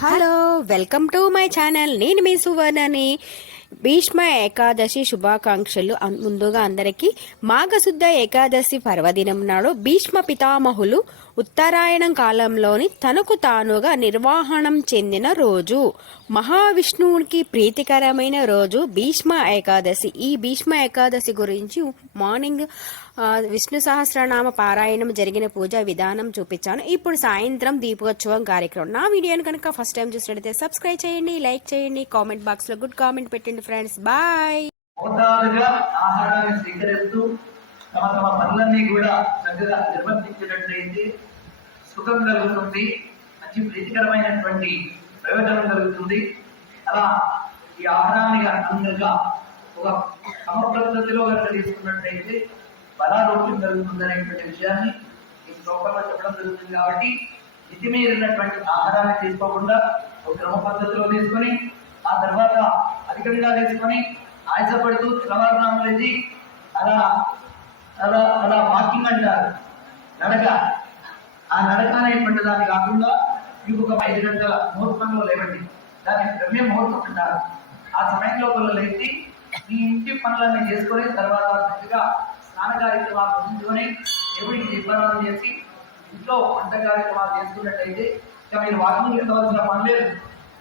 Hello welcome to my channel. నేను మీ సువర్ణని. భీష్మ ఏకాదశి శుభాకాంక్షలు. ముందుగా అందరికీ మాఘశుద్ధ ఏకాదశి పర్వదినం నాడు భీష్మ పితామహులు ఉత్తరాయణం కాలంలోని తనకు తానుగా నిర్వహణం చెందిన రోజు. మహావిష్ణువునికి ప్రీతికరమైన రోజు. భీష్మ ఏకాదశి. ఈ భీష్మ ఏకాదశి గురించి మార్నింగ్ విష్ణు సహస్రనామ పారాయణం జరిగిన పూజ విధానం చూపించాను. ఇప్పుడు సాయంత్రం దీపోత్సవం కార్యక్రమం. నా వీడియోని కనుక ఫస్ట్ టైం చూసినట్లయితే సబ్స్క్రైబ్ చేయండి లైక్ చేయండి కామెంట్ బాక్స్లో గుడ్ కామెంట్ పెట్టండి ఫ్రెండ్స్ బాయ్ స్వీకరిస్తూ తమ తమ పనులన్నీ కూడా చక్కగా నిర్వర్తించినట్లయితే సుఖం కలుగుతుంది మంచి ప్రీతికరమైనటువంటి ప్రయోజనం కలుగుతుంది. అలా ఈ ఆహారాన్ని కనుక ఒక సమపద్ధతిలో కనుక తీసుకున్నట్లయితే బలారోగ్యం కలుగుతుంది అనేటువంటి విషయాన్ని ఈ శ్లోకంలో చెప్పడం జరుగుతుంది కాబట్టి మితిమీరినటువంటి ఆహారాన్ని తీసుకోకుండా ఒక క్రమ పద్ధతిలో తీసుకొని ఆ తర్వాత అధికంగా తీసుకొని ఆయాసపడుతూ తెల్లవారునామం లేచి అలా అలా అలా వాకింగ్ అంటారు నడక. ఆ నడక అనేటువంటి దాన్ని కాకుండా ఇంకొక ఐదు గంటల ముహూర్తంలో లేవండి. దాన్ని బ్రహ్మే ముహూర్తం అంటారు. ఆ సమయం లోపల లేచి మీ ఇంటి పనులన్నీ చేసుకొని తర్వాత చక్కగా స్నాన కార్యక్రమాలు ముందుకొని దేవుడికి దీపారాధన చేసి ఇంట్లో వంట కార్యక్రమాలు చేసుకున్నట్టయితే ఇక మీరు వాకింగ్ వెళ్ళవలసిన పని లేదు.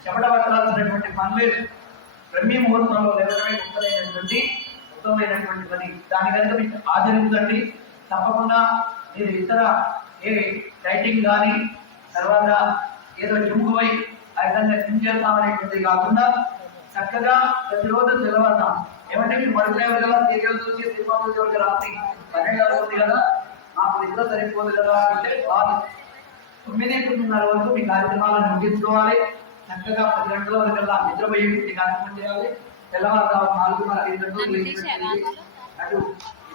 చెమట పట్టాల్సినటువంటి పని లేదు. బ్రహ్మీ ముహూర్తంలో లేవడమే గొప్పదైనటువంటి ఉత్తమమైనటువంటి పని. దాని కనుక మీకు ఆచరించండి తప్పకుండా మీరు ఇతర ఏ డైటింగ్ కానీ తర్వాత ఏదో జిమ్కు పోయి ఆ విధంగా జిమ్ చేస్తామనేటువంటిది కాకుండా చక్కగా ప్రతిరోజు తెలవద్దాం. ఏమంటే మీరు పడుకునేవారు కదా సీరియల్ చూసి సినిమా చూసేవారు రాత్రి పన్నెండు అవుతుంది కదా. నాకు నిద్ర సరిపోదు కదా అంటే వాళ్ళు తొమ్మిది తొమ్మిదిన్నర వరకు మీ కార్యక్రమాలను ముగించుకోవాలి. చక్కగా పది గంటల వరకు అలా కార్యక్రమం చేయాలి. తెల్లవారుజాము నాలుగున్నర ఐదు గంటలకు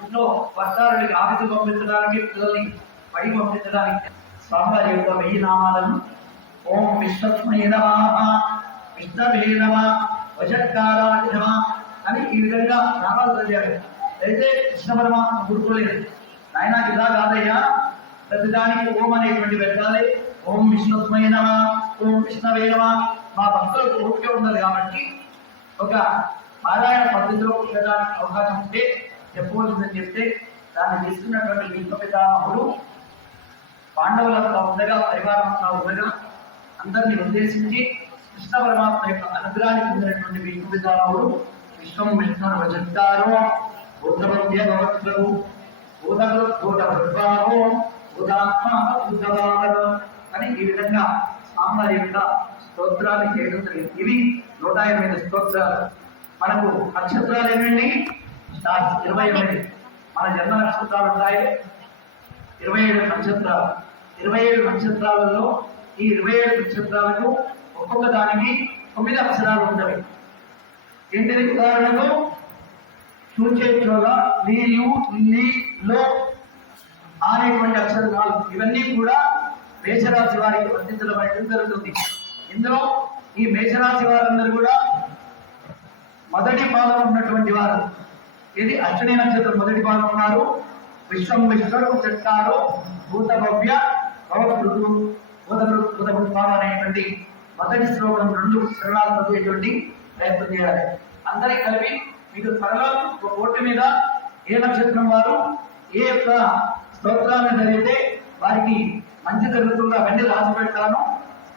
అటు వర్షాలకి ఆఫీసు పంపించడానికి పిల్లల్ని బడి పంపించడానికి స్వామివారి యొక్క వెయ్యి నామాలను. ఓం విశ్వస్మయ నమః విష్ణవే నమ వశత్కారాయ నమ అని ఈ విధంగా నామాలు చదివారు. అయితే కృష్ణ పరమాత్మ గురుకులేదు నాయన ఇలా కాదయ్యా. ప్రతిదానికి ఓం అనేటువంటి పెట్టాలి ఓం విష్ణుస్మయ నమ ఓం విష్ణవే నమ. మా భక్తులకు ఓపిక ఉండదు కాబట్టి ఒక పారాయణ పద్ధతిలో ఉండడానికి అవకాశం ఉంటే చెప్పవలసిందని చెప్తే దాన్ని తీసుకున్నటువంటి విష్ణు పితామహుడు పాండవులంతా ఉండగా పరివారం ఉండగా అందరిని ఉద్దేశించి కృష్ణ పరమాత్మ యొక్క అనుగ్రహాన్ని పొందినటువంటి విష్ణు పితామహుడు విశ్వం విష్ణువు చెప్తారు బుద్ధమధ్య భగవత్సరు భూతలు భూత భద్భావో భూతాత్మ అని ఈ విధంగా స్వామివారి యొక్క స్తోత్రాలు చేయడం జరిగింది. ఇవి నూట ఎనిమిది స్తోత్రాలు. మనకు నక్షత్రాలు ఏమండి ఇరవై ఎనిమిది. మన జన్మ నక్షత్రాలు ఉంటాయి. ఇరవై ఏడు నక్షత్రాలు. ఇరవై ఏడు నక్షత్రాలలో ఈ ఇరవై ఏడు నక్షత్రాలకు ఒక్కొక్క దానికి తొమ్మిది అక్షరాలు ఉంటాయి ఏంటిది ఉదాహరణకు? చూచే చోళ నీయు నీ లో అనేటువంటి అక్షరాలు ఇవన్నీ కూడా మేషరాశి వారికి వర్తించడం జరుగుతుంది. ఇందులో ఈ మేషరాశి వారందరూ కూడా మొదటి పాదం ఉన్నటువంటి వారు. ఇది అష్టని నక్షత్రం మొదటి పాదం ఉన్నారు. విశ్వం విశ్వరు చెట్టారు భూత భవ్య భవకృతు భూత అనేటువంటి మొదటి శ్లోకం రెండు శరణాలు చదివేటువంటి ప్రయత్నం చేయాలి. అందరికి కలిపి మీకు త్వరలో ఒక బోర్డు మీద ఏ నక్షత్రం వారు ఏ యొక్క స్తోత్రాన్ని జరిగితే వారికి మంచి జరుగుతుందో అవన్నీ రాసి పెడతాను.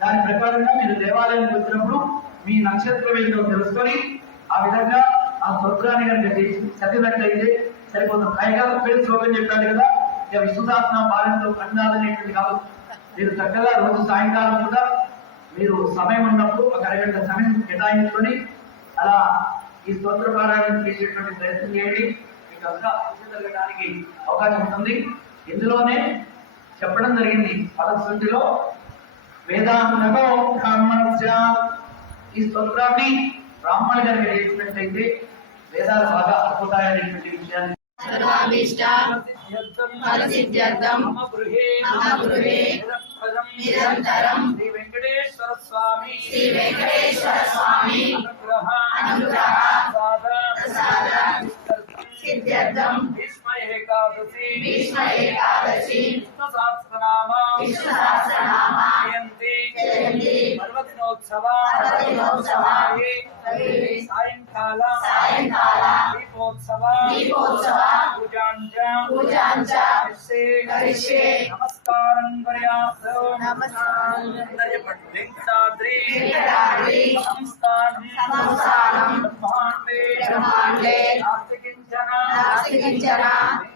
దాని ప్రకారంగా మీరు దేవాలయానికి వచ్చినప్పుడు మీ నక్షత్రం ఏంటో తెలుసుకొని ఆ విధంగా ఆ స్తోత్రాన్ని కనుక చేసి చదివినట్లయితే సరిపోతుంది. పైగా పేరు శ్లోకం చెప్పాడు కదా ఇక విశ్వసాత్మ పాలనలో కండాలనేటువంటి కాదు. మీరు చక్కగా రోజు సాయంకాలం కూడా మీరు సమయం ఉన్నప్పుడు ఒక అరగంట సమయం కేటాయించుకొని అలా ఈ స్తోత్ర పారాయణం చేసేటువంటి ప్రయత్నం చేయండి. మీకు అంతా జరగడానికి అవకాశం ఉంటుంది. ఇందులోనే చెప్పడం జరిగింది. పదశృతిలో వేదాంతమో బ్రాహ్మణస్య ఈ స్తోత్రాన్ని బ్రాహ్మణ గారికి చేసినట్టయితే వేదాలు బాగా అద్భుతాయనేటువంటి విషయాన్ని ఫలసిద్ధ్యర్థం మమ గృహే మమ గృహే నిరంతరం శ్రీ వెంకటేశ్వర స్వామి శ్రీ వెంకటేశ్వర స్వామి అనుగ్రహ అనుగ్రహ ప్రసాద ప్రసాద సిద్ధ్యర్థం భీష్మ ఏకాదశి భీష్మ ఏకాదశి విష్ణు సహస్రనామ విష్ణు సహస్రనామ జయంతి జయంతి పర్వదిన పర్వదినోత్సవ పర్వదినోత్సవ సాయంకాల సాయంకాల దీపోత్సవ దీపోత్సవ పూజాంచ పూజాంచ కరిష్యే కరిష్యే నమస్కారం పర్యాప్తో నమస్కారం వెంకటాద్రి వెంకటాద్రి సంస్థానం సంస్థానం బ్రహ్మాండే బ్రహ్మాండే నాస్తికించన నాస్తికించన వెంకటేశ వెంకటేశ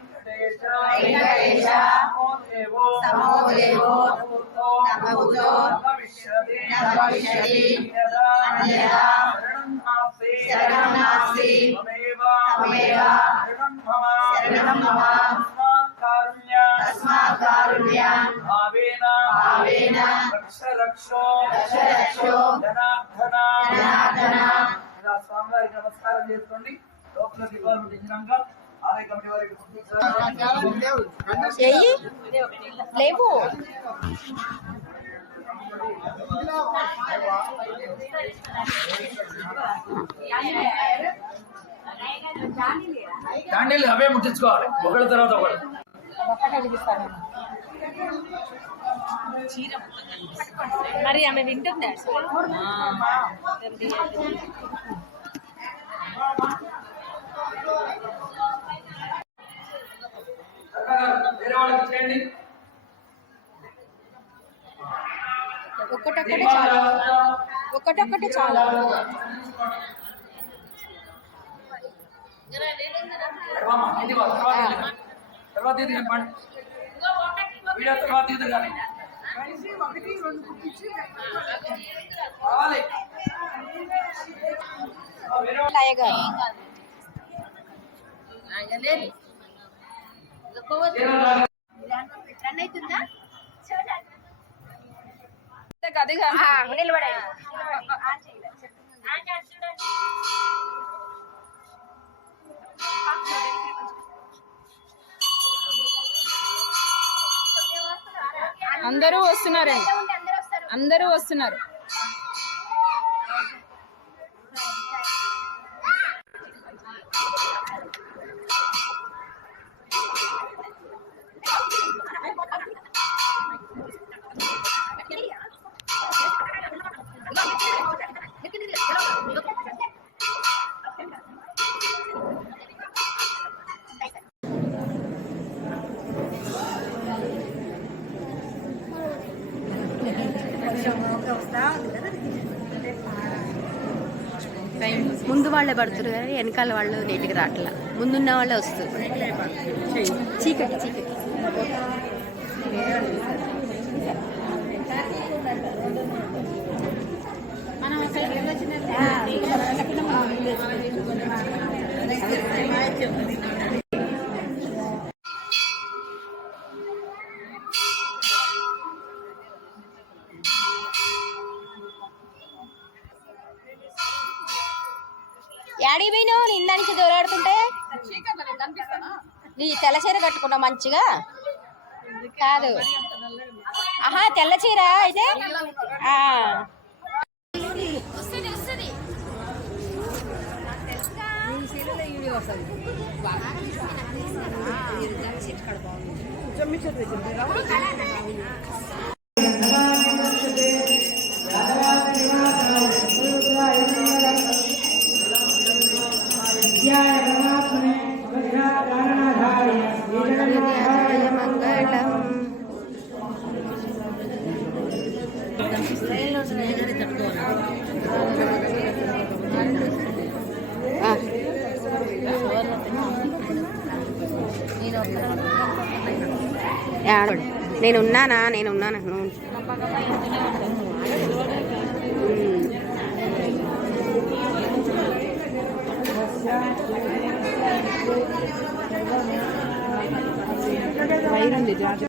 నమో దేవో నమో. దేవో నమోతో నమోతో నమవిష్యతి నమవిష్యతి అన్యదా అన్యదా శరణం నాస్తి శరణం నాస్తి త్వమేవ త్వమేవ శరణం మమ శరణం మమ తస్మాత్ కారుణ్య తస్మాత్ కారుణ్య భావేన భావేన రక్ష రక్షో రక్ష రక్షో జనార్దన జనార్దన ఇలా స్వామివారికి నమస్కారం చేసుకోండి లోపల దీపాలు ముట్టించినాక లేవు. క్యాండిల్ అవే ముట్టించుకోవాలి. ఒకళ్ళ తర్వాత ఒకళ్ళు మరి ఆమె వింటుందా వేరే వాళ్ళకి చేయండి ఒక్కటొక్కటే చాలు ఒక్కటొక్కటే చాలు ఎడమమ్మ, తర్వాత ఇది. చెప్పండి వీడియో తర్వాత ఇది కానీ కావాలి అందరూ వస్తున్నారండి. అందరూ వస్తున్నారు. ముందు వాళ్ళే పడుతున్నారు కానీ వెనకాల వాళ్ళు నీటికి రావట్లా ముందున్న వాళ్ళే వస్తారు చీకటి చీకటి. యాడికి పోయినావు నిన్న నుంచి దూరాడుతుంటే నీ తెల్ల చీర కట్టుకున్నావు మంచిగా? కాదు. ఆహా తెల్ల చీర అయితే? ఆ. మంగళం ఆ. ఏడు. నేను ఉన్నానా నేను ఉన్నాను నువ్వు ఉమ్. జాగ్రత్త